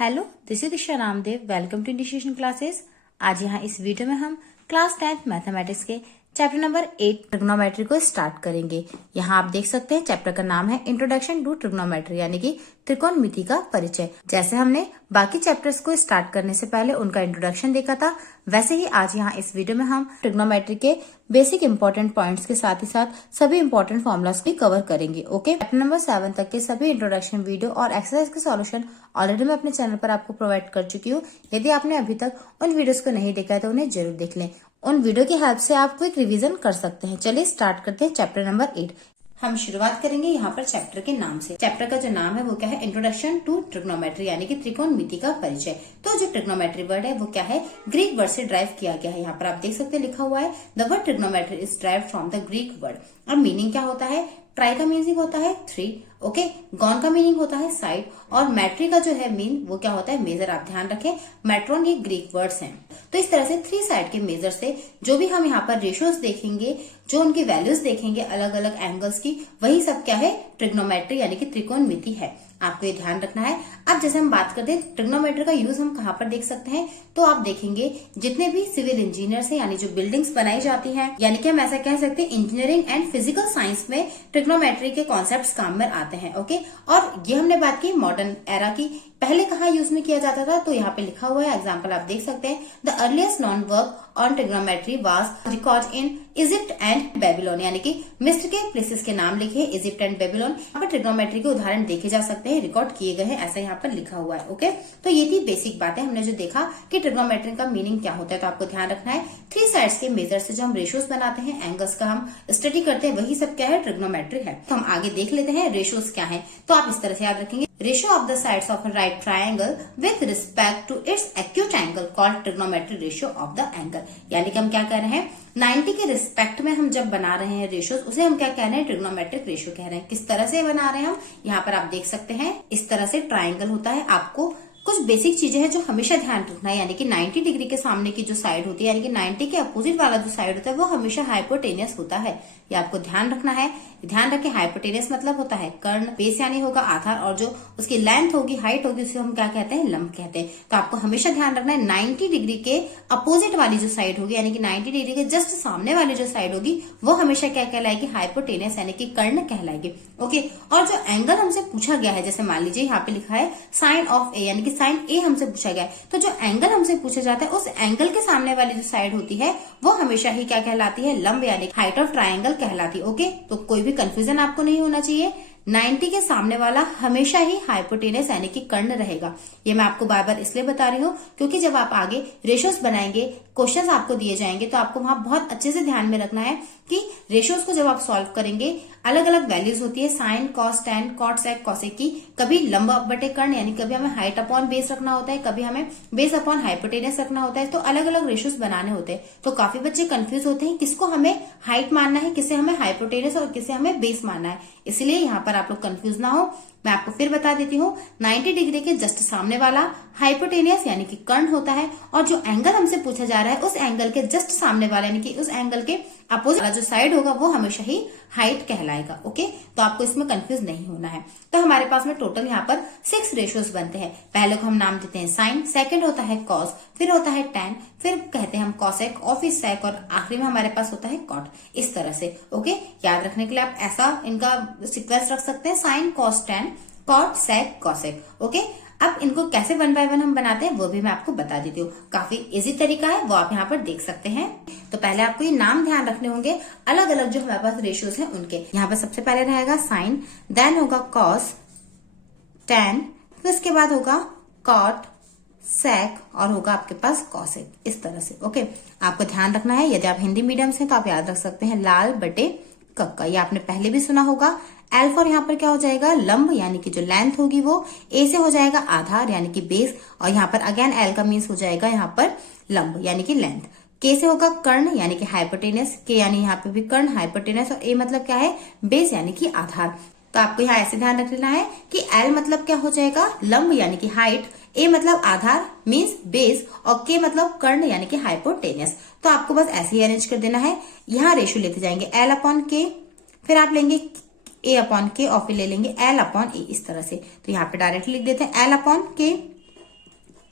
Hello, this is Disha Ramdev. Welcome to initiation classes. आज यहाँ इस वीडियो में हम क्लास 10th मैथमेटिक्स के चैप्टर नंबर 8 ट्रिग्नोमेट्री को स्टार्ट करेंगे। यहाँ आप देख सकते हैं चैप्टर का नाम है इंट्रोडक्शन टू ट्रिग्नोमेट्री, यानी कि त्रिकोणमिति का परिचय। जैसे हमने बाकी चैप्टर्स को स्टार्ट करने से पहले उनका इंट्रोडक्शन देखा था, वैसे ही आज यहाँ इस वीडियो में हम ट्रिग्नोमेट्री के बेसिक इंपॉर्टेंट पॉइंट्स के साथ ही साथ सभी इंपॉर्टेंट फॉर्मुलास भी कवर करेंगे। ओके, चैप्टर नंबर 7 तक के सभी इंट्रोडक्शन वीडियो और एक्सरसाइज के सॉल्यूशन ऑलरेडी मैं अपने चैनल पर आपको प्रोवाइड कर चुकी हूँ। यदि आपने अभी तक उन वीडियोस को नहीं देखा है तो उन्हें जरूर देख लें। उन वीडियो की हेल्प से आप क्विक रिवीजन कर सकते हैं। चलिए स्टार्ट करते हैं चैप्टर नंबर 8। हम शुरुआत करेंगे यहाँ पर चैप्टर के नाम से। चैप्टर का जो नाम है वो क्या है? इंट्रोडक्शन टू ट्रिग्नोमेट्री, यानी कि त्रिकोणमिति का परिचय। तो जो ट्रिग्नोमेट्री वर्ड है वो क्या है? ग्रीक वर्ड से ड्राइव किया गया है। यहाँ पर आप देख सकते हैं लिखा हुआ है the word trigonometry is derived from the Greek word. और मीनिंग क्या होता है? ट्राई का मीनिंग होता है 3, ओके। गॉन का मीनिंग होता है साइड, और मैट्री का जो है मीन वो क्या होता है? मेजर। आप ध्यान रखें, मैट्रोन ये ग्रीक वर्ड्स हैं। तो इस तरह से 3 साइड के मेजर से जो भी हम यहाँ पर रेशियोज देखेंगे, जो उनकी वैल्यूज देखेंगे अलग अलग एंगल्स की, वही सब क्या है? ट्रिग्नोमेट्री यानी कि त्रिकोणमिति है। आपको ये ध्यान रखना है। अब जैसे हम बात करते हैं ट्रिग्नोमेट्री का यूज हम कहाँ पर देख सकते हैं, तो आप देखेंगे जितने भी सिविल इंजीनियर्स हैं, यानी जो बिल्डिंग्स बनाई जाती हैं, यानी कि हम ऐसा कह सकते हैं इंजीनियरिंग एंड फिजिकल साइंस में ट्रिग्नोमेट्री के कॉन्सेप्ट्स काम में आते हैं। ओके, और ये हमने बात की मॉडर्न एरा की। पहले कहाँ यूज में किया जाता था, तो यहाँ पे लिखा हुआ है, एग्जाम्पल आप देख सकते हैं, the earliest non work on trigonometry was record in Egypt and Babylon, यानी कि मिस्र के प्लेसेस के नाम लिखे, इजिप्ट एंड बेबीलोन। यहाँ पर ट्रिग्नोमेट्री के उदाहरण देखे जा सकते हैं, रिकॉर्ड किए गए हैं, ऐसा यहाँ पर लिखा हुआ है। ओके, तो ये थी बेसिक बातें। हमने जो देखा कि ट्रिग्नोमेट्री का मीनिंग क्या होता है, तो आपको ध्यान रखना है 3 साइड्स के मेजर से जो हम रेशियोज बनाते हैं, एंगल्स का हम स्टडी करते हैं, वही सब क्या है? ट्रिग्नोमेट्री है। तो हम आगे देख लेते हैं रेशियोज क्या है। तो आप इस तरह से याद रखेंगे, ratio of the sides of a right triangle with respect to its acute angle called trigonometry ratio of the angle. यानी कि हम क्या कह रहे हैं? 90 के रिस्पेक्ट में हम जब बना रहे हैं रेशियोज, उसे हम क्या कह रहे हैं? ट्रिग्नोमेट्रिक रेशियो कह रहे हैं। किस तरह से बना रहे हैं हम? यहाँ पर आप देख सकते हैं, इस तरह से ट्राइंगल होता है। आपको कुछ बेसिक चीजें हैं जो हमेशा ध्यान रखना है, यानी कि 90 डिग्री के सामने की जो साइड होती है, यानी कि 90 के अपोजिट वाला जो साइड होता है, वो हमेशा हाइपोटेनियस होता है। ये आपको ध्यान रखना है। ध्यान रखें, हाइपोटेनियस मतलब होता है कर्ण, बेस यानी होगा आधार, और जो उसकी लेंथ होगी, हाइट होगी, उसे हम क्या कहते हैं? लंब कहते हैं। तो आपको हमेशा ध्यान रखना है 90 डिग्री के अपोजिट वाली जो साइड होगी, यानी कि 90 डिग्री के जस्ट सामने वाली जो साइड होगी, वो हमेशा क्या कहलाएगी? हाइपोटेनियस यानी कि कर्ण कहलाएगी। ओके, और जो एंगल हमसे पूछा गया है, जैसे मान लीजिए यहाँ पे लिखा है साइन ऑफ ए, यानी कि साइन ए हमसे पूछा गया है, तो जो एंगल हमसे पूछा जाता है, उस एंगल के सामने वाली जो साइड होती है, वो हमेशा ही क्या कहलाती है? लंब, यानी हाइट ऑफ ट्राइंगल कहलाती है। ओके, तो कोई भी कंफ्यूजन आपको नहीं होना चाहिए। 90 के सामने वाला हमेशा ही हाइपोटेनस यानी कि कर्ण रहेगा। ये मैं आपको बार बार इसलिए बता रही हूँ क्योंकि जब आप आगे रेशियोज बनाएंगे, क्वेश्चंस आपको दिए जाएंगे, तो आपको वहां बहुत अच्छे से ध्यान में रखना है कि रेशियोज को जब आप सॉल्व करेंगे, अलग अलग वैल्यूज होती है साइन, कॉस, टैन, कॉट, सेक, कॉसेक की। कभी लंब बटे कर्ण, यानी कभी हमें हाइट अपॉन बेस रखना होता है, कभी हमें बेस अपॉन हाइपोटेनस रखना होता है। तो अलग अलग रेशियोज बनाने होते हैं। तो काफी बच्चे कंफ्यूज होते हैं किसको हमें हाइट मानना है, किसे हमें हाइपोटेनस और किसे हमें बेस मानना है। इसलिए यहाँ पर आप लोग कंफ्यूज ना हो। मैं आपको फिर बता देती हूँ, 90 डिग्री के जस्ट सामने वाला हाइपोटेनियस यानी कि कर्ण होता है, और जो एंगल हमसे पूछा जा रहा है, उस एंगल के जस्ट सामने वाला यानी कि उस एंगल के अपोजिट वाला जो साइड होगा, वो हमेशा ही हाइट कहलाएगा। ओके, तो आपको इसमें कंफ्यूज नहीं होना है। तो हमारे पास में टोटल यहाँ पर 6 रेशियोज बनते हैं। पहले को हम नाम देते हैं साइन, सेकंड होता है कॉस, फिर होता है टैन, फिर कहते हैं हम कॉसेक, और फिर सेक, और आखिरी में हमारे पास होता है कॉट। इस तरह से ओके, याद रखने के लिए आप ऐसा इनका सीक्वेंस रख सकते हैं, साइन, कॉस, टैन, कॉट, सेक, कॉसेक। ओके, अब इनको कैसे 1 बाय 1 हम बनाते हैं वो भी मैं आपको बता देती हूँ। काफी इजी तरीका है, वो आप यहाँ पर देख सकते हैं। तो पहले आपको ये नाम ध्यान रखने होंगे अलग अलग जो हमारे पास रेशियोज हैं उनके। यहाँ पर सबसे पहले रहेगा साइन, देन होगा कॉस, टैन, फिर उसके बाद होगा कॉट, सेक, और होगा आपके पास कॉसेक। इस तरह से ओके, आपको ध्यान रखना है। यदि आप हिंदी मीडियम से तो आप याद रख सकते हैं लाल बटे कक्का, ये आपने पहले भी सुना होगा। एल फॉर यहाँ पर क्या हो जाएगा? लंब, यानी कि जो लेंथ होगी वो ए से हो जाएगा आधार यानी कि बेस, और यहाँ पर अगेन एल का मीन्स हो जाएगा यहाँ पर लंब यानी कि लेंथ। के से होगा कर्ण यानी कि हाइपोटेनस, के यानी यहाँ पे भी कर्ण, हाइपोटेनस, और ए मतलब क्या है? बेस यानी कि आधार। तो आपको यहाँ ऐसे ध्यान रखना है कि एल मतलब क्या हो जाएगा? लंब यानी कि हाइट, ए मतलब आधार मीन्स बेस, और के मतलब कर्ण यानी कि हाइपोटेनस। तो आपको बस ऐसे ही अरेंज कर देना है। यहाँ रेशियो लेते जाएंगे एल अपॉन के, फिर आप लेंगे ए अपॉन के, और फिर ले लेंगे एल अपॉन ए, इस तरह से। तो यहाँ पे डायरेक्टली लिख देते हैं एल अपॉन के,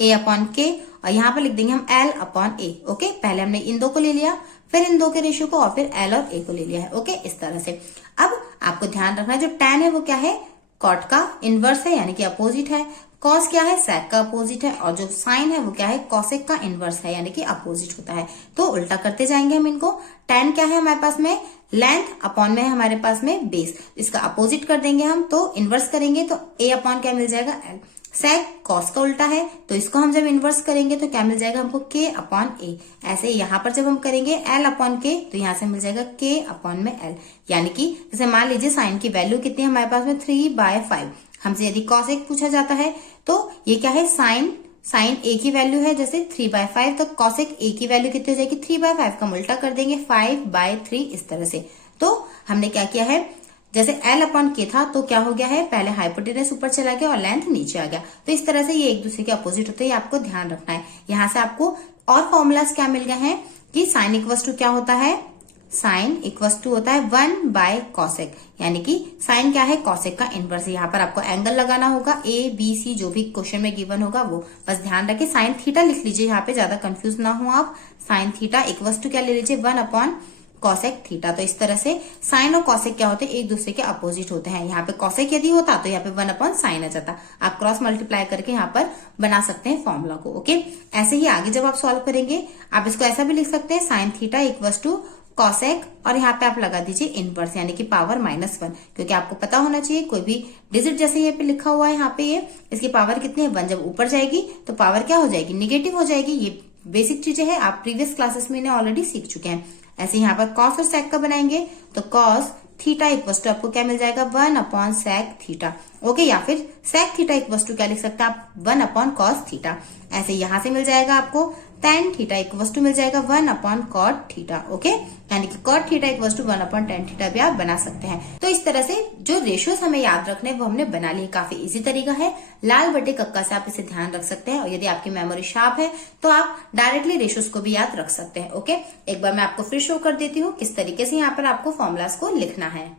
a अपॉन के, और यहाँ पर लिख देंगे हम l अपॉन a। ओके, पहले हमने इन दो को ले लिया, फिर इन दो के रेशियो को, और फिर l और a को ले लिया है। ओके, इस तरह से। अब आपको ध्यान रखना है जो tan है वो क्या है, कॉट का इनवर्स है यानी कि अपोजिट है। कॉस क्या है, सेक का अपोजिट है। और जो साइन है वो क्या है, कॉसेक का इनवर्स है यानी कि अपोजिट होता है। तो उल्टा करते जाएंगे हम इनको। tan क्या है हमारे पास में, लेंथ, अपॉन में है हमारे पास में बेस। इसका अपोजिट कर देंगे हम, तो इनवर्स करेंगे तो a अपॉन क्या मिल जाएगा, l। सेक कॉस का उल्टा है, तो इसको हम जब इनवर्स करेंगे तो क्या मिल जाएगा हमको, k अपॉन a। ऐसे यहाँ पर जब हम करेंगे l अपॉन k, तो यहाँ से मिल जाएगा k अपॉन में l। यानी कि जैसे मान लीजिए साइन की वैल्यू कितनी है हमारे पास में, 3/5। हमसे यदि कॉस एक पूछा जाता है तो ये क्या है, साइन a की वैल्यू है जैसे 3/5, तो कॉसेक a की वैल्यू कितनी हो जाएगी, 3/5 का उल्टा कर देंगे 5/3, इस तरह से। तो हमने क्या किया है, जैसे l अपॉन k था तो क्या हो गया है, पहले हाइपोटेनस ऊपर चला गया और लेंथ नीचे आ गया। तो इस तरह से ये एक दूसरे के अपोजिट होते हैं, आपको ध्यान रखना है। यहाँ से आपको और फॉर्मूलाज क्या मिल गए हैं कि साइन इक्वस टू क्या होता है, साइन इक्वस टू होता है 1/कॉसेक, यानी कि साइन क्या है, कॉसेक का इनवर्स। यहाँ पर आपको एंगल लगाना होगा, ABC जो भी क्वेश्चन में गिवन होगा वो। बस ध्यान रखें, साइन थीटा लिख लीजिए, यहाँ पे ज्यादा कंफ्यूज ना हो आप। साइन थीटा इक्वस टू क्या ले लीजिए, 1/कॉसेक थीटा। तो इस तरह से साइन और कॉसेक क्या होते हैं, एक दूसरे के अपोजिट होते हैं। यहाँ पे कॉसेक यदि होता तो यहाँ पे 1/साइन आ जाता। आप क्रॉस मल्टीप्लाई करके यहाँ पर बना सकते हैं फॉर्मूला को। ओके, ऐसे ही आगे जब आप सॉल्व करेंगे, आप इसको ऐसा भी लिख सकते हैं, sine theta equals to cosec, और यहाँ पे आप लगा दीजिए इनवर्स यानी कि पावर -1, क्योंकि आपको पता होना चाहिए कोई भी डिजिट जैसे यहाँ पे लिखा हुआ है, यहाँ पे ये इसकी पावर कितनी है, 1। जब ऊपर जाएगी तो पावर क्या हो जाएगी, निगेटिव हो जाएगी। ये बेसिक चीजें हैं, आप प्रीवियस क्लासेस में इन्हें ऑलरेडी सीख चुके हैं। ऐसे यहाँ पर कॉस और सेक का बनाएंगे तो कॉस थीटा इक्वस टू आपको क्या मिल जाएगा, 1/सेक थीटा। ओके, या फिर सेक थीटा इक्वस टू क्या लिख सकते हैं आप, 1/कॉस थीटा। ऐसे यहाँ से मिल जाएगा आपको tan थीटा इक्वस टू मिल जाएगा 1/कॉट थीटा। ओके, यानी कि cot theta equals to 1/tan theta भी आप बना सकते हैं। तो इस तरह से जो रेशियोज हमें याद रखने वो हमने बना लिए। काफी इजी तरीका है, लाल बटे कक्का से आप इसे ध्यान रख सकते हैं। और यदि आपकी मेमोरी शार्प है तो आप डायरेक्टली रेशियोज को भी याद रख सकते हैं। ओके, एक बार मैं आपको फिर शो कर देती हूँ किस तरीके से यहाँ पर आपको फॉर्मूलाज को लिखना है।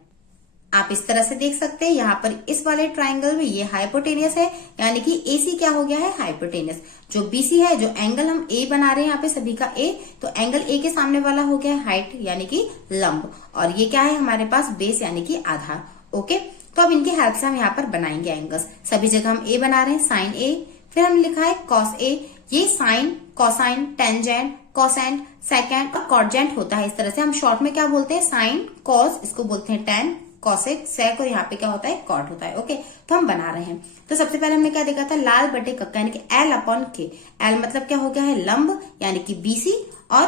आप इस तरह से देख सकते हैं, यहाँ पर इस वाले ट्राइंगल में ये हाइपोटेनियस है, यानी कि AC क्या हो गया है, हाइपोटेनियस। जो BC है, जो एंगल हम A बना रहे हैं यहाँ पे सभी का A, तो एंगल A के सामने वाला हो गया है हाइट यानी कि लंब, और ये क्या है हमारे पास, बेस यानी कि आधार। ओके, तो अब इनकी हेल्प से हम यहाँ पर बनाएंगे एंगल्स। सभी जगह हम A बना रहे हैं, साइन A, फिर हमने लिखा है कॉस A। ये sine, cosine, tangent, cosecant, secant और कॉटजेंट होता है। इस तरह से हम शॉर्ट में क्या बोलते हैं, साइन, कॉस, इसको बोलते हैं टेन, कॉसेक, सेक, और यहाँ पे क्या होता है, कॉट होता है। ओके, तो हम बना रहे हैं। तो सबसे पहले हमने क्या देखा था, लाल बटे कक्का यानी कि l/k। l मतलब क्या हो गया है, लंब यानी कि BC, और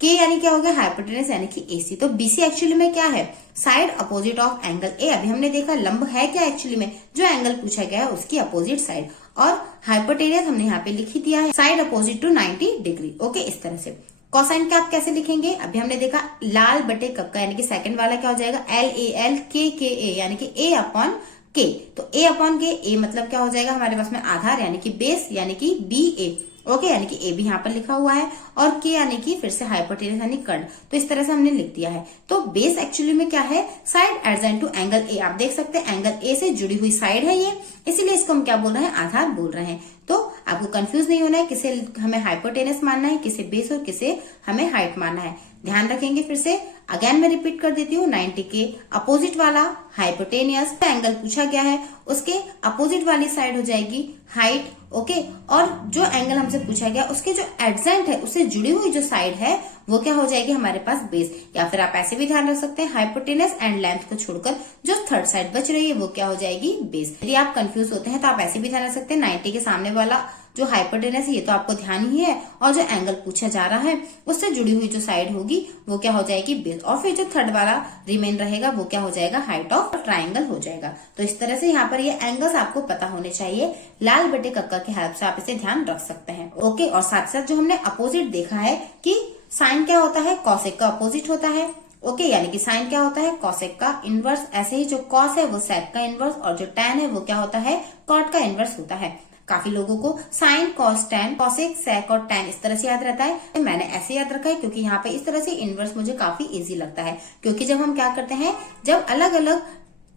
k यानी क्या हो गया, हाइपोटेनस यानी कि AC। तो BC एक्चुअली में क्या है, side opposite of angle A। अभी हमने देखा लंब है क्या एक्चुअली में, जो एंगल पूछा गया है उसकी अपोजिट साइड, और हाइपोटेनस हमने यहाँ पे लिख ही दिया है, side opposite to 90 degree. Okay, इस तरह से। कोसाइन का आप कैसे लिखेंगे, अभी हमने देखा लाल बटे कक्का यानी कि सेकंड वाला क्या हो जाएगा, LAL KKA यानी कि A/K। तो A/K, A मतलब क्या हो जाएगा हमारे पास में आधार यानी कि बेस यानी कि BA। ओके, यानी कि A भी यहाँ पर लिखा हुआ है, और K यानी कि फिर से हाइपोटेनस यानी कर्ण। तो इस तरह से हमने लिख दिया है। तो बेस एक्चुअली में क्या है, साइड एडजेंट टू एंगल A। आप देख सकते हैं एंगल A से जुड़ी हुई साइड है ये, इसीलिए इसको हम क्या बोल रहे हैं, आधार बोल रहे हैं। तो आपको कंफ्यूज नहीं होना है किसे हमें हाइपोटेनस मानना है, किसे बेस और किसे हमें हाइट मानना है। ध्यान रखेंगे। फिर से अगेन मैं रिपीट कर देती हूँ, 90 के अपोजिट वाला हाइपोटेनियस एंगल पूछा गया है, उसके अपोजिट वाली साइड हो जाएगी हाइट। ओके, और जो एंगल हमसे पूछा गया उसके जो एडजेंट है, उससे जुड़ी हुई जो साइड है वो क्या हो जाएगी हमारे पास, बेस। या फिर आप ऐसे भी ध्यान रख सकते हैं, हाइपोटेनस एंड लेंथ को छोड़कर जो थर्ड साइड बच रही है वो क्या हो जाएगी, बेस। यदि आप कंफ्यूज होते हैं तो आप ऐसे भी ध्यान रख सकते हैं, 90 के सामने वाला जो हाइपोटेनस है ये तो आपको ध्यान ही है, और जो एंगल पूछा जा रहा है उससे जुड़ी हुई जो साइड होगी वो क्या हो जाएगी, बेस। और फिर जो थर्ड वाला रिमेन रहेगा वो क्या हो जाएगा, हाइट ऑफ ट्राइंगल हो जाएगा। तो इस तरह से यहाँ पर ये एंगल्स आपको पता होने चाहिए। लाल बटे कक्का की हेल्प से आप इसे ध्यान रख सकते हैं। ओके, और साथ साथ जो हमने अपोजिट देखा है कि साइन क्या होता है, कॉसेक का अपोजिट होता है। ओके, यानी कि साइन क्या होता है, कॉसेक का इनवर्स। ऐसे ही जो कॉस है वो सेक का इनवर्स, और जो टैन है वो क्या होता है, कॉट का इनवर्स होता है। काफी लोगों को साइन, कॉस, टैन, कॉसेक, सेक और टैन इस तरह से याद रहता है। मैंने ऐसे याद रखा है क्योंकि यहाँ पे इस तरह से इनवर्स मुझे काफी इजी लगता है। क्योंकि जब हम क्या करते हैं, जब अलग अलग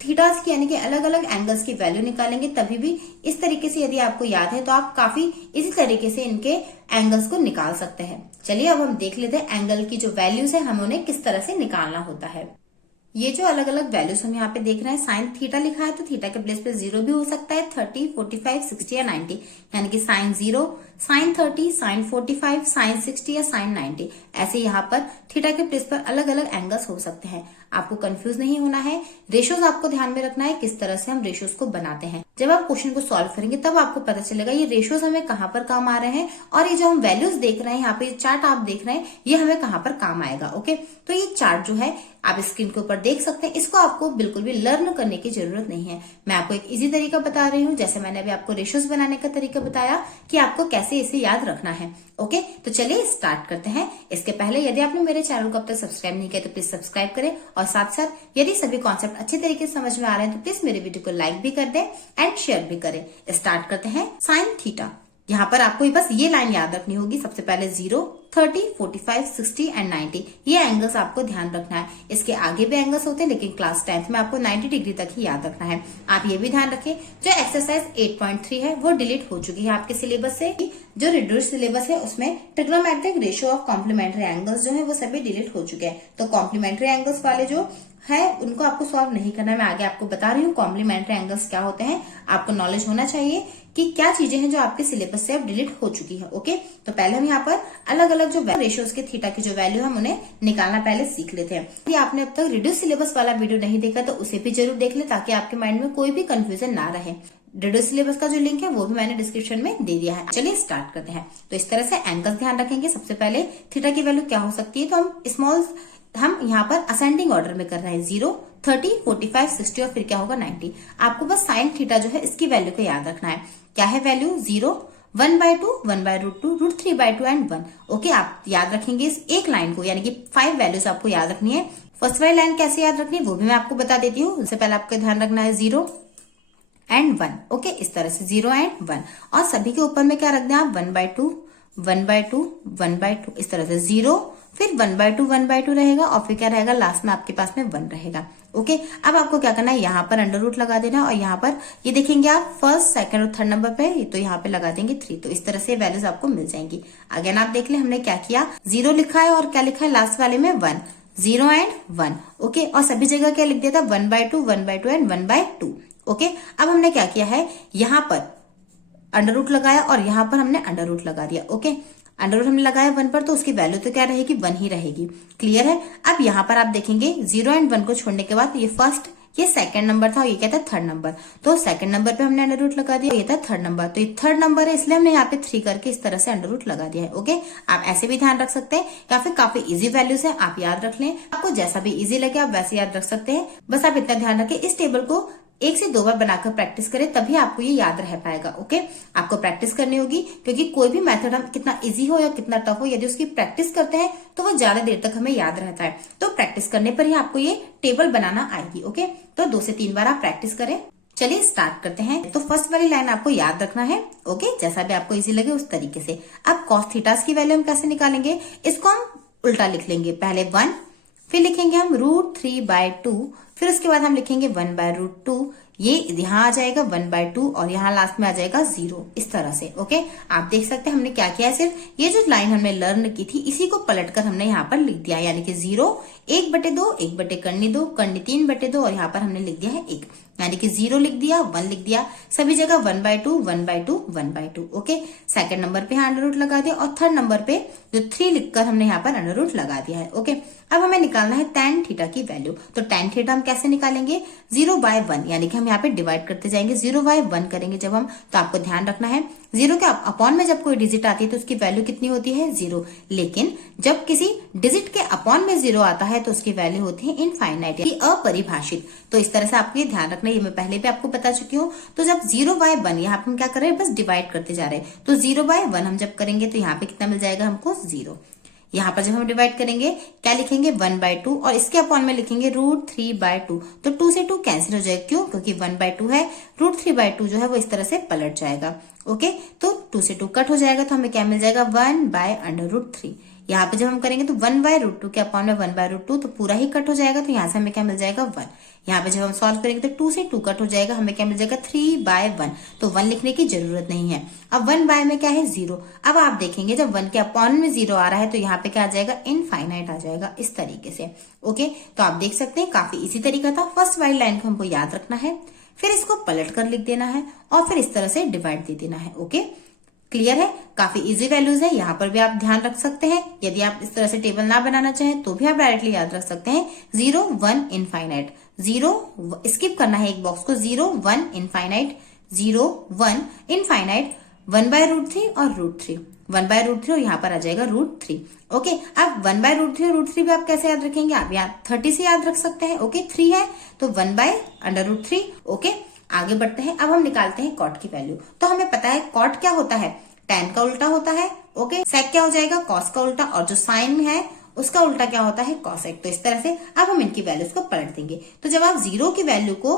थीटास की यानी कि अलग अलग एंगल्स की वैल्यू निकालेंगे, तभी भी इस तरीके से यदि आपको याद है तो आप काफी इसी तरीके से इनके एंगल्स को निकाल सकते हैं। चलिए अब हम देख लेते हैं एंगल की जो वैल्यूज है हमें उन्हें किस तरह से निकालना होता है। ये जो अलग अलग वैल्यूज हम यहाँ पे देख रहे हैं, साइन थीटा लिखा है तो थीटा के प्लेस पे 0 भी हो सकता है, 30, 45, 60 या 90, यानी कि साइन 0, साइन 30, साइन 45, साइन 60 या साइन 90। ऐसे यहाँ पर थीटा के प्लेस पर अलग अलग एंगल्स हो सकते हैं। आपको कंफ्यूज नहीं होना है, रेशोज आपको ध्यान में रखना है किस तरह से हम रेशोज को बनाते हैं। जब आप क्वेश्चन को सॉल्व करेंगे तब आपको पता चलेगा ये रेशोज हमें कहाँ पर काम आ रहे हैं, और ये जो हम वैल्यूज देख रहे हैं यहाँ पे चार्ट आप देख रहे हैं ये हमें कहाँ पर काम आएगा। ओके, तो ये चार्ट जो है आप स्क्रीन के ऊपर देख सकते हैं, इसको आपको बिल्कुल भी लर्न करने की जरूरत नहीं है। मैं आपको एक इजी तरीका बता रही हूँ, जैसे मैंने अभी आपको रेशोज बनाने का तरीका बताया कि आपको कैसे इसे याद रखना है। ओके, तो चलिए स्टार्ट करते हैं। इसके पहले यदि आपने मेरे चैनल को अब तक सब्सक्राइब नहीं किया तो प्लीज सब्सक्राइब करें, और साथ साथ यदि सभी कॉन्सेप्ट अच्छे तरीके से समझ में आ रहे हैं तो प्लीज मेरे वीडियो को लाइक भी कर दें एंड शेयर भी करें। स्टार्ट करते हैं। साइन थीटा, यहाँ पर आपको बस ये लाइन याद रखनी होगी। सबसे पहले 0, 30, 45, 60 एंड 90, ये एंगल्स आपको ध्यान रखना है। इसके आगे भी एंगल्स होते हैं लेकिन क्लास 10th में आपको 90 डिग्री तक ही याद रखना है। आप ये भी ध्यान रखें जो एक्सरसाइज 8.3 है वो डिलीट हो चुकी है आपके सिलेबस से। जो रिड्यूस्ड सिलेबस है उसमें trigonometric ratio of complementary angles जो है वो सभी डिलीट हो चुके हैं। तो कॉम्प्लीमेंट्री एंगल्स वाले जो है उनको आपको सॉल्व नहीं करना है। मैं आगे आपको बता रही हूँ कॉम्प्लीमेंट्री एंगल्स क्या होते हैं। आपको नॉलेज होना चाहिए कि क्या चीजें हैं जो आपके सिलेबस से अब डिलीट हो चुकी है। ओके, तो पहले हम यहाँ पर अलग अलग जो रेशियोज के थीटा की जो वैल्यू है हम उन्हें निकालना पहले सीख लेते हैं। यदि आपने अब तक रिड्यूस सिलेबस वाला वीडियो नहीं देखा तो उसे भी जरूर देख ले, ताकि आपके माइंड में कोई भी कंफ्यूजन ना रहे। रिड्यूस सिलेबस का जो लिंक है वो भी मैंने डिस्क्रिप्शन में दे दिया है। चलिए स्टार्ट करते हैं। तो इस तरह से एंगल्स ध्यान रखेंगे। सबसे पहले थीटा की वैल्यू क्या हो सकती है, तो हम यहाँ पर असेंडिंग ऑर्डर में कर रहे हैं। 0, 30, 45, 60 और फिर क्या होगा 90। आपको बस साइन थीटा जो है इसकी वैल्यू को याद रखना है। क्या है वैल्यू? 0, 1/2, 1/√2, √3/2 एंड 1। ओके, आप याद रखेंगे इस एक लाइन को, यानी कि 5 वैल्यूज आपको याद रखनी है। फर्स्ट वाली लाइन कैसे याद रखनी है वो भी मैं आपको बता देती हूँ। उससे पहले आपको ध्यान रखना है 0 एंड 1। ओके, इस तरह से 0 एंड 1, और सभी के ऊपर में क्या रख दें आप 1/2, 1/2, 1/2, इस तरह से 0, फिर 1/2, 1/2 रहेगा, और फिर क्या रहेगा लास्ट में आपके पास में 1 रहेगा। ओके, अब आपको क्या करना है, यहाँ पर अंडर रूट लगा देना, और यहाँ पर ये देखेंगे आप फर्स्ट, सेकंड और थर्ड नंबर पे, तो यहाँ पे लगा देंगे 3। तो इस तरह से वैल्यूज आपको मिल जाएंगी। अगेन आप देख ले हमने क्या किया, 0 लिखा है और क्या लिखा है लास्ट वाले में 1, 0 एंड 1। ओके, और सभी जगह क्या लिख दिया था 1/2, 1/2 एंड 1/2। ओके, अब हमने क्या किया है, यहाँ पर अंडर रूट लगाया और यहाँ पर हमने अंडर रूट लगा दिया। ओके, अंडर रूट हमने लगाया 1 पर, तो उसकी वैल्यू तो क्या रहेगी 1 ही रहेगी। क्लियर है। अब यहाँ पर आप देखेंगे 0 एंड 1 को छोड़ने के बाद ये फर्स्ट, ये सेकंड नंबर था और ये क्या था थर्ड नंबर। तो सेकंड नंबर पे हमने अंडर रूट लगा दिया, ये था थर्ड नंबर, तो ये थर्ड नंबर है इसलिए हमने यहाँ पे 3 करके इस तरह से अंडर रूट लगा दिया है। ओके, आप ऐसे भी ध्यान रख सकते हैं, या फिर काफी इजी वैल्यूज है आप याद रख लें। आपको जैसा भी इजी लगे आप वैसे याद रख सकते हैं। बस आप इतना ध्यान रखें इस टेबल को 1 से 2 बार बनाकर प्रैक्टिस करें, तभी आपको ये याद रह पाएगा। ओके, आपको प्रैक्टिस करनी होगी, क्योंकि कोई भी मेथड हम कितना इजी हो या कितना टफ हो, यदि उसकी प्रैक्टिस करते हैं तो वो ज्यादा देर तक हमें याद रहता है। तो प्रैक्टिस करने पर ही आपको ये टेबल बनाना आएगी। ओके, तो 2 से 3 बार आप प्रैक्टिस करें। चलिए स्टार्ट करते हैं। तो फर्स्ट वाली लाइन आपको याद रखना है। ओके, जैसा भी आपको इजी लगे उस तरीके से। अब कॉस थीटास की वैल्यू हम कैसे निकालेंगे, इसको हम उल्टा लिख लेंगे। पहले 1, फिर लिखेंगे हम √3/2, फिर उसके बाद हम लिखेंगे 1/√2, ये यहाँ आ जाएगा 1/2 और यहाँ लास्ट में आ जाएगा 0, इस तरह से। ओके, आप देख सकते हैं हमने क्या किया है, सिर्फ ये जो लाइन हमने लर्न की थी इसी को पलटकर हमने यहाँ पर लिख दिया, यानी कि 0, 1/2, 1/2 करनी 3/2 और यहाँ पर हमने लिख दिया है 1, यानी कि 0 लिख दिया, 1 लिख दिया, सभी जगह 1/2, 1/2, 1/2। ओके, सेकंड नंबर पे अंडर रूट लगा दिया, और थर्ड नंबर पे जो 3 लिखकर हमने यहाँ पर अंडर रूट लगा दिया है। ओके, अब हमें निकालना है tan थीटा की वैल्यू। तो tan थीटा हम कैसे निकालेंगे, 0/1, यानी कि हम यहाँ पे डिवाइड करते जाएंगे। 0/1 करेंगे जब हम, तो आपको ध्यान रखना है 0 के अपॉन में जब कोई डिजिट आती है तो उसकी वैल्यू कितनी होती है 0, लेकिन जब किसी डिजिट के अपॉन में 0 आता है तो उसकी वैल्यू होती है इनफाइनाइट, यानी अपरिभाषित। तो इस तरह से आपको ये ध्यान रखना है, ये मैं पहले भी आपको बता चुकी हूँ। तो जब 0/1 यहाँ पे हम क्या कर रहे हैं, बस डिवाइड करते जा रहे हैं। तो 0/1 हम जब करेंगे तो यहाँ पे कितना मिल जाएगा हमको 0। यहाँ पर जब हम डिवाइड करेंगे क्या लिखेंगे 1/2, और इसके अपॉन में लिखेंगे √3/2। तो 2 से 2 कैंसिल हो जाएगा, क्यों, क्योंकि 1/2 है, √3/2 जो है वो इस तरह से पलट जाएगा। ओके, तो 2 से 2 कट हो जाएगा, तो हमें क्या मिल जाएगा 1/√3। यहाँ पे जब हम करेंगे तो 1/√2 के अपॉन में 1/√2 तो पूरा ही कट हो जाएगा, तो यहाँ से हमें क्या मिल जाएगा 1। यहाँ पे जब हम सॉल्व करेंगे तो 2 से 2 कट हो जाएगा, हमें क्या मिल जाएगा 3/1। तो 1 लिखने की जरूरत नहीं है। अब 1 में क्या है 0। अब आप देखेंगे जब 1 के अपॉन में 0 आ रहा है तो यहाँ पे क्या आ जाएगा इनफाइनाइट आ जाएगा इस तरीके से। ओके, तो आप देख सकते हैं काफी इजी तरीका था। फर्स्ट वाली लाइन को हमको याद रखना है, फिर इसको पलट कर लिख देना है और फिर इस तरह से डिवाइड दे देना है। ओके, क्लियर है? काफी इजी वैल्यूज है, यहाँ पर भी आप ध्यान रख सकते हैं। यदि आप इस तरह से टेबल ना बनाना चाहें तो भी आप डायरेक्टली याद रख सकते हैं 0 1 इनफाइनाइट। 0 स्किप करना है एक बॉक्स को, 0 1 इनफाइनाइट, 0 1 इनफाइनाइट, 1/√3 और √3, 1/√3 और यहाँ पर आ जाएगा √3। ओके, अब 1/√3 और √3 भी आप कैसे याद रखेंगे? आप यहाँ 30 से याद रख सकते हैं। ओके, 3 है तो 1/√3। ओके, आगे बढ़ते हैं। अब हम निकालते हैं कॉट की वैल्यू। तो हमें पता है कॉट क्या होता है, tan का उल्टा होता है। ओके, सेक क्या हो जाएगा कॉस का उल्टा, और जो साइन है उसका उल्टा क्या होता है कॉसेक। तो इस तरह से अब हम इनकी वैल्यूज को पलट देंगे। तो जब आप 0 की वैल्यू को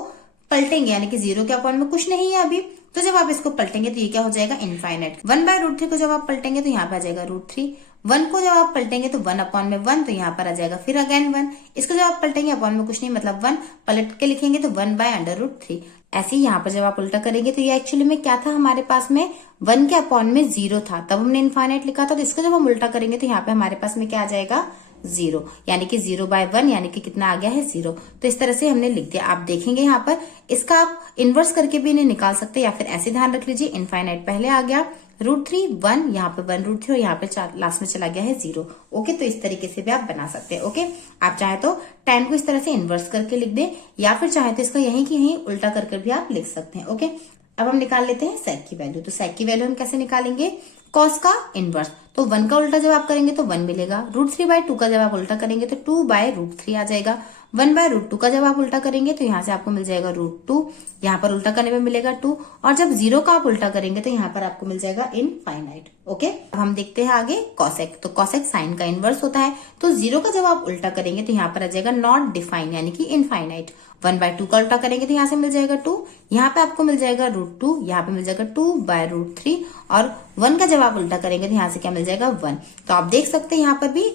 पलटेंगे, यानी कि 0 के अपॉन में कुछ नहीं है अभी, तो जब आप इसको पलटेंगे तो ये क्या हो जाएगा इनफाइनाइट। 1/√3 को जब आप पलटेंगे तो यहाँ पे आ जाएगा √3। 1 को जब आप पलटेंगे तो 1 अपॉन में 1, तो यहाँ पर आ जाएगा फिर अगेन 1। इसको जब आप पलटेंगे अपॉन में कुछ नहीं मतलब 1, पलट के लिखेंगे तो 1/√3। ऐसे ही यहाँ पर जब आप उल्टा करेंगे तो ये एक्चुअली में क्या था हमारे पास में 1 के अपॉन में 0 था, तब हमने इनफाइनाइट लिखा था। तो इसको जब हम उल्टा करेंगे तो यहाँ पे हमारे पास में क्या आ जाएगा 0, यानी कि 0/1, यानी कि कितना आ गया है 0। तो इस तरह से हमने लिख दिया। आप देखेंगे यहाँ पर इसका आप इनवर्स करके भी इन्हें निकाल सकते हैं, या फिर ऐसे ध्यान रख लीजिए इनफाइनाइट पहले आ गया, √3 1, यहाँ पे 1/√3 और यहाँ पे लास्ट में चला गया है 0। ओके, तो इस तरीके से भी आप बना सकते हैं। ओके, आप चाहे तो tan को इस तरह से इनवर्स करके लिख दें, या फिर चाहे तो इसका यहीं की यहीं उल्टा करके भी आप लिख सकते हैं। ओके, अब हम निकाल लेते हैं सेक की वैल्यू। तो सेक की वैल्यू हम कैसे निकालेंगे, कॉस का इनवर्स। तो 1 का उल्टा जब आप करेंगे तो 1 मिलेगा, √3/2 का जब आप उल्टा करेंगे तो 2/√3 आ जाएगा, 1/√2 का जब आप उल्टा करेंगे तो यहाँ से आपको मिल जाएगा √2, यहाँ पर उल्टा करने में मिलेगा 2, और जब 0 का आप उल्टा करेंगे तो यहाँ पर आपको मिल जाएगा इनफाइनाइट। ओके, अब हम देखते हैं आगे कॉसेक। तो कॉसेक साइन का इनवर्स होता है, तो 0 का जब आप उल्टा करेंगे तो यहाँ पर आ जाएगा नॉट डिफाइन, यानी कि इनफाइनाइट। 1/2 का उल्टा करेंगे तो यहाँ से मिल जाएगा 2, यहाँ पे आपको मिल जाएगा √2, यहाँ पे मिल जाएगा 2/√3, और 1 का जब आप उल्टा करेंगे तो यहाँ से क्या मिल जाएगा 1। तो आप देख सकते हैं यहाँ पर भी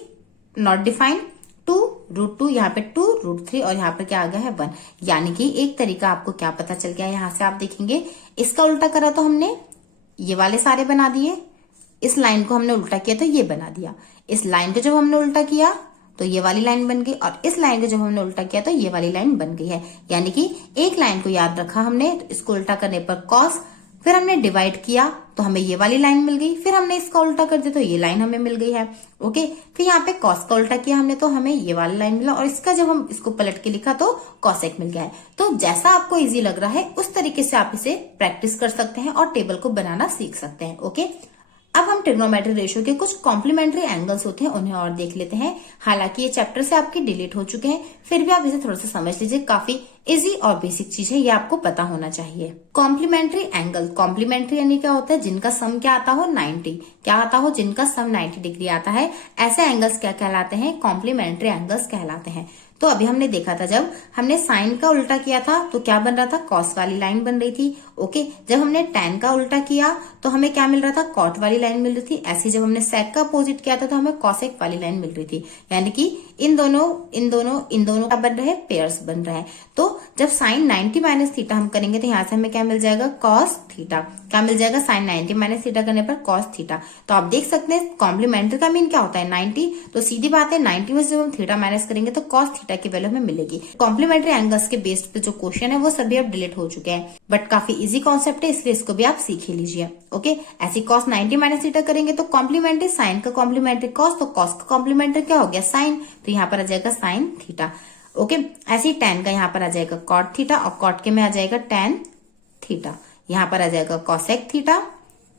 नॉट डिफाइन, 2 √2, यहाँ पे 2 √3 और यहाँ पे क्या आ गया है 1। यानी कि एक तरीका आपको क्या पता चल गया, यहाँ से आप देखेंगे इसका उल्टा करा तो हमने ये वाले सारे बना दिए, इस लाइन को हमने उल्टा किया तो ये बना दिया, इस लाइन को जब हमने उल्टा किया तो ये वाली लाइन बन गई, और इस लाइन को जब हमने उल्टा किया तो ये वाली लाइन बन गई है। यानी कि एक लाइन को याद रखा हमने, तो इसको उल्टा करने पर कॉस, फिर हमने डिवाइड किया तो हमें ये वाली लाइन मिल गई, फिर हमने इसका उल्टा कर दिया तो ये लाइन हमें मिल गई है। ओके, फिर यहाँ पे कॉस का उल्टा किया हमने तो हमें ये वाली लाइन मिला, और इसका जब हम इसको पलट के लिखा तो कॉसेक मिल गया है। तो जैसा आपको इजी लग रहा है उस तरीके से आप इसे प्रैक्टिस कर सकते हैं और टेबल को बनाना सीख सकते हैं। ओके, अब हम ट्रिग्नोमेट्री रेशियो के कुछ कॉम्प्लीमेंट्री एंगल्स होते हैं उन्हें और देख लेते हैं। हालांकि ये चैप्टर से आपके डिलीट हो चुके हैं, फिर भी आप इसे थोड़ा सा समझ लीजिए, काफी इजी और बेसिक चीज है, ये आपको पता होना चाहिए। कॉम्प्लीमेंट्री एंगल, कॉम्प्लीमेंट्री यानी क्या होता है, जिनका सम क्या आता हो 90, क्या आता हो जिनका सम 90 डिग्री आता है, ऐसे एंगल्स क्या कहलाते हैं, कॉम्प्लीमेंट्री एंगल्स कहलाते हैं। तो अभी हमने देखा था जब हमने साइन का उल्टा किया था तो क्या बन रहा था, कॉस वाली लाइन बन रही थी। ओके, जब हमने tan का उल्टा किया तो हमें क्या मिल रहा था, कॉट वाली लाइन मिल रही थी। ऐसे जब हमने सेक का अपोजिट किया था तो हमें कॉसेक वाली लाइन मिल रही थी। यानी कि इन दोनों क्या बन रहे हैं, पेयर्स बन रहे हैं। तो जब साइन 90 - थीटा हम करेंगे तो यहाँ से हमें क्या मिल जाएगा, कॉस थीटा। क्या मिल जाएगा, साइन 90 - थीटा करने पर कॉस थीटा। तो आप देख सकते हैं कॉम्प्लीमेंट्री का मीन क्या होता है 90, तो सीधी बात है 90 में से जब हम थीटा माइनस करेंगे तो कॉस थीटा की वैल्यू हमें मिलेगी। कॉम्प्लीमेंट्री एंगल्स के बेस्ड पे जो क्वेश्चन है वो सभी अब डिलीट हो चुके हैं, बट काफी इजी कॉन्सेप्ट है, इसलिए इसको भी आप सीख ही लीजिए। ओके, ऐसी कॉस 90 - थीटा करेंगे तो कॉम्प्लीमेंट्री साइन का कॉम्प्लीमेंट्री कॉस, तो कॉस का कॉम्प्लीमेंट्री क्या हो गया साइन, तो यहाँ पर आ जाएगा साइन थीटा। ओके, ऐसे ही tan का यहाँ पर आ जाएगा कॉट थीटा, और कॉट के में आ जाएगा tan थीटा। यहाँ पर आ जाएगा कॉसेक थीटा।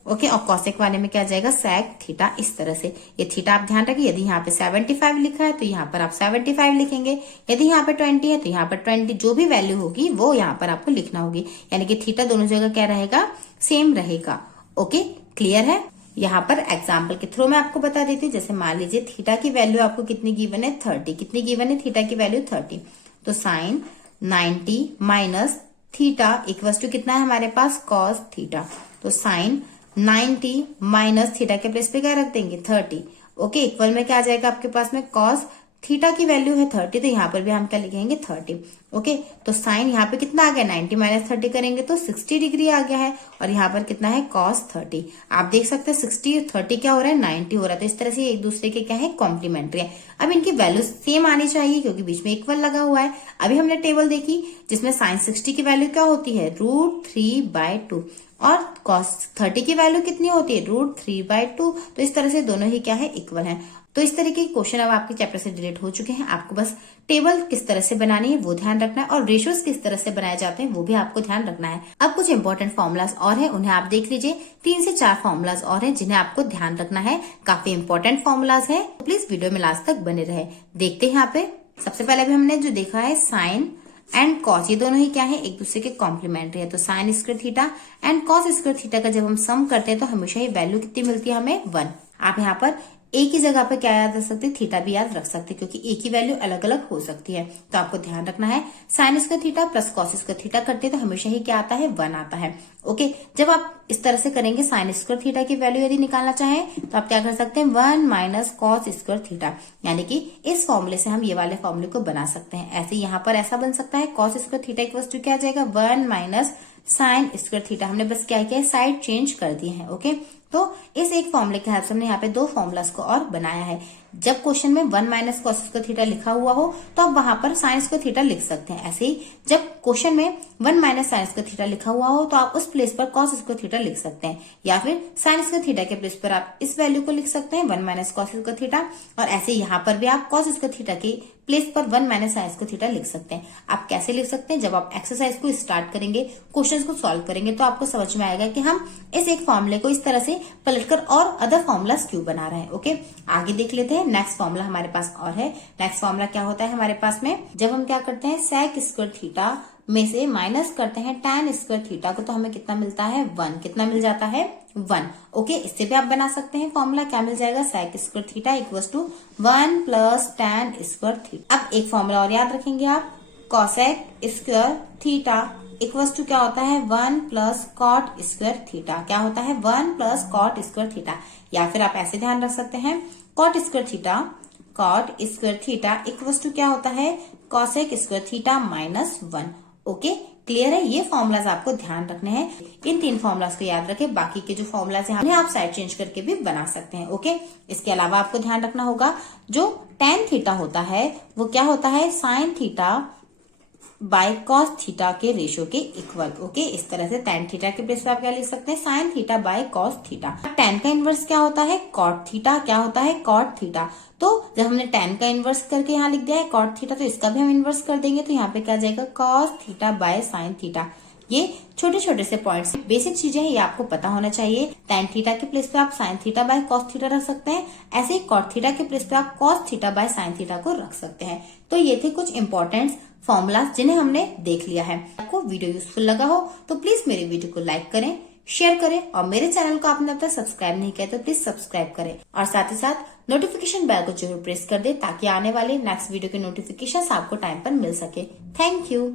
ओके, और कॉसेक वाले में क्या आ जाएगा, सेक थीटा। इस तरह से ये थीटा आप ध्यान रखिए, यदि यहाँ पे 75 लिखा है तो यहाँ पर आप 75 लिखेंगे, यदि यहाँ पे 20 है तो यहाँ पर 20, जो भी वैल्यू होगी वो यहाँ पर आपको लिखना होगी। यानी कि थीटा दोनों जगह क्या रहेगा, सेम रहेगा। ओके, क्लियर है। यहाँ पर एग्जाम्पल के थ्रू मैं आपको बता देती हूँ। जैसे मान लीजिए थीटा की वैल्यू आपको कितनी गिवन है, 30। कितनी गिवन है, थीटा की वैल्यू 30। तो sine 90 minus theta equals to कितना है हमारे पास, कॉस थीटा। तो साइन 90 माइनस थीटा के प्लेस पे क्या रख देंगे, 30, ओके, इक्वल में क्या आ जाएगा आपके पास में, कॉस थीटा की वैल्यू है 30, तो यहाँ पर भी हम क्या लिखेंगे 30। ओके, तो साइन यहाँ पे कितना आ गया, 90 माइनस 30 करेंगे तो 60 डिग्री आ गया है, और यहाँ पर कितना है, कॉस 30। आप देख सकते हैं 60 और 30 क्या हो रहा है, 90 हो रहा है। तो इस तरह से एक दूसरे के क्या है, कॉम्प्लीमेंट्री है। अब इनकी वैल्यू सेम आनी चाहिए क्योंकि बीच में इक्वल लगा हुआ है। अभी हमने टेबल देखी जिसमें साइन 60 की वैल्यू क्या होती है, √3/2, और कॉस 30 की वैल्यू कितनी होती है, √3/2। तो इस तरह से दोनों ही क्या है, इक्वल है। तो इस तरीके के क्वेश्चन अब आपके चैप्टर से डिलीट हो चुके हैं। आपको बस टेबल किस तरह से बनानी है वो ध्यान रखना है, और रेशियोज किस तरह से बनाए जाते हैं वो भी आपको ध्यान रखना है। अब कुछ इंपॉर्टेंट फॉर्मुलाज और है, उन्हें आप देख लीजिए। 3 से 4 फॉर्मुलाज और हैं जिन्हें आपको ध्यान रखना है। काफी इंपॉर्टेंट फॉर्मुलाज है, तो प्लीज वीडियो में लास्ट तक बने रहे। देखते हैं यहाँ पे सबसे पहले भी हमने जो देखा है, साइन एंड कॉस, ये दोनों ही क्या है, एक दूसरे के कॉम्प्लीमेंट्री है। तो sine square theta and cos square theta का जब हम सम करते हैं तो हमेशा ही वैल्यू कितनी मिलती है, हमें 1। आप यहाँ पर एक ही जगह पे क्या याद रख सकते हैं, थीटा भी याद रख सकते हैं, क्योंकि एक ही वैल्यू अलग अलग हो सकती है। तो आपको ध्यान रखना है, sine square theta plus cos square theta करते हैं तो हमेशा ही क्या आता है, 1 आता है। ओके, जब आप इस तरह से करेंगे, साइन स्क्वायर थीटा की वैल्यू यदि निकालना चाहें तो आप क्या कर सकते हैं, 1 माइनस कॉस स्क्वायर थीटा, यानी कि इस फॉर्मूले से हम ये वाले फॉर्मूले को बना सकते हैं। ऐसे यहाँ पर ऐसा बन सकता है, cos square theta equal to क्या आ जाएगा, 1 माइनस साइन स्क्वायर थीटा। हमने बस क्या किया है, साइड चेंज कर दिए हैं। ओके, तो इस एक फॉर्मूले के हेल्प से हमने यहाँ पे 2 फॉर्मुलास को और बनाया है। जब क्वेश्चन में 1 माइनस कॉस स्क्वायर थीटा लिखा हुआ हो तो आप वहां पर साइन स्क्वायर थीटा लिख सकते हैं। ऐसे ही जब क्वेश्चन में 1 माइनस साइन स्क्वायर थीटा लिखा हुआ हो तो आप उस प्लेस पर कॉस स्क्वायर थीटा लिख सकते हैं, या फिर साइन स्क्वायर थीटा के प्लेस पर आप इस वैल्यू को लिख सकते हैं, 1 माइनस कॉस स्क्वायर थीटा। और ऐसे यहाँ पर भी आप कॉस स्क्वायर थीटा के प्लेस पर 1 माइनस साइन स्क्वायर थीटा लिख सकते हैं। आप कैसे लिख सकते हैं, जब आप एक्सरसाइज को स्टार्ट करेंगे, क्वेश्चंस को सॉल्व करेंगे, तो आपको समझ में आएगा कि हम इस एक फॉर्मूले को इस तरह से पलटकर और अदर फॉर्मुलास क्यों बना रहे हैं। ओके, आगे देख लेते हैं। नेक्स्ट फॉर्मूला हमारे पास और है। नेक्स्ट फॉर्मूला क्या होता है हमारे पास में, जब हम क्या करते हैं, सेक स्क्वायर थीटा में से माइनस करते हैं tan स्क्वायर थीटा को, तो हमें कितना मिलता है, 1। कितना मिल जाता है, 1। ओके, इससे भी आप बना सकते हैं फॉर्मूला, क्या मिल जाएगा, sec square theta equal to 1 plus tan square theta. अब एक फॉर्मूला और याद रखेंगे आप, cosec square theta equal to क्या होता है, 1 प्लस कॉट स्क्वायर थीटा। क्या होता है, 1 प्लस कॉट स्क्वायर थीटा। या फिर आप ऐसे ध्यान रख सकते हैं, cot square theta equal to क्या होता है, cosec square theta minus 1। Okay, clear है। ये फॉर्मुलाज आपको ध्यान रखने हैं। इन 3 फॉर्मुलाज को याद रखें। बाकी के जो फॉर्मुलाज हैं आप साइड चेंज करके भी बना सकते हैं। ओके, इसके अलावा आपको ध्यान रखना होगा, जो tan थीटा होता है वो क्या होता है, sine theta by cos theta के रेशियो के इक्वल। ओके, इस तरह से tan थीटा के प्लेस पे आप क्या लिख सकते हैं, sine theta by cos theta. tan का इनवर्स क्या होता है, कॉट थीटा। क्या होता है, कॉट थीटा। तो जब हमने tan का इनवर्स करके यहाँ लिख दिया है कॉट थीटा, तो इसका भी हम इनवर्स कर देंगे, तो यहाँ पे क्या जाएगा, cos theta by sine theta. ये छोटे छोटे से पॉइंट्स, बेसिक चीजें हैं, ये आपको पता होना चाहिए। tan थीटा के प्लेस पे आप sine theta by cos theta रख सकते हैं, ऐसे ही कॉट थीटा के प्लेस पे आप cos theta by sine theta को रख सकते हैं। तो ये थे कुछ इंपॉर्टेंट फॉर्मुलाज जिन्हें हमने देख लिया है। आपको वीडियो यूजफुल लगा हो तो प्लीज मेरे वीडियो को लाइक करें, शेयर करें, और मेरे चैनल को आपने अब तक सब्सक्राइब नहीं किया तो प्लीज सब्सक्राइब करें, और साथ ही साथ नोटिफिकेशन बेल को जरूर प्रेस कर दे ताकि आने वाले नेक्स्ट वीडियो के नोटिफिकेशन आपको टाइम पर मिल सके। Thank you.